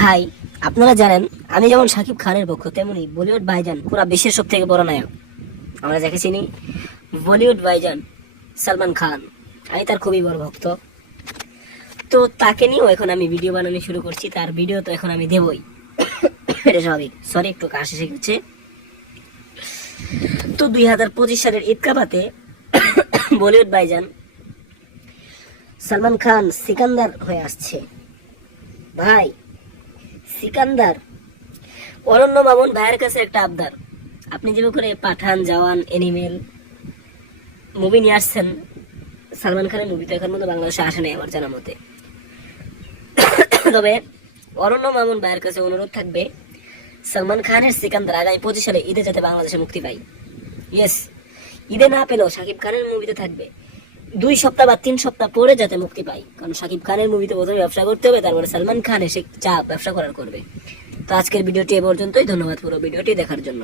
ভাই, আপনারা জানেন, আমি যেমন শাকিব খানের পক্ষ, তেমনি বলিউড ভাইজান, পুরা বিশ্বের সব থেকে বড় নায়ক। আমরা যাকে চিনি, বলিউড ভাইজান সালমান খান। আমি তার খুবই বড় ভক্ত। তো তাকে নিয়েও এখন আমি ভিডিও বানানো শুরু করছি, তার ভিডিও তো এখন আমি দেবই। এটা স্বাভাবিক। সরি একটু কাশ এসে গেছে। তো দুই হাজার পঁচিশ সালের ঈদকাবাতে বলিউড ভাইজান সালমান খান সিকান্দার হয়ে আসছে। ভাই সিকান্দার। অরণ্য মামুন ভাইয়ের কাছে একটা আবদার। আপনি যেভাবে করে পাঠান, জওয়ান, এনিমেল মুভি নিয়ে আসছেন, সালমান খানের মুভি তো এখন মতো বাংলাদেশে আসে নাই আমার জানা মতে। তবে অরণ্য মামুন ভাইয়ের কাছে অনুরোধ থাকবে, সালমান খানের সিকান্দার আগামী পঁচিশ সালে ঈদে যাতে বাংলাদেশে মুক্তি পাই ইয়েস ঈদে না পেলেও শাকিব খানের মুভিতে থাকবে। দুই সপ্তাহ বা তিন সপ্তাহ পরে যাতে মুক্তি পাই। কারণ সাকিব খানের মুভিতে প্রথমে ব্যবসা করতে হবে, তারপরে সালমান খান এসে চা ব্যবসা করার করবে। তো আজকের ভিডিওটি এ পর্যন্তই। ধন্যবাদ পুরো ভিডিওটি দেখার জন্য।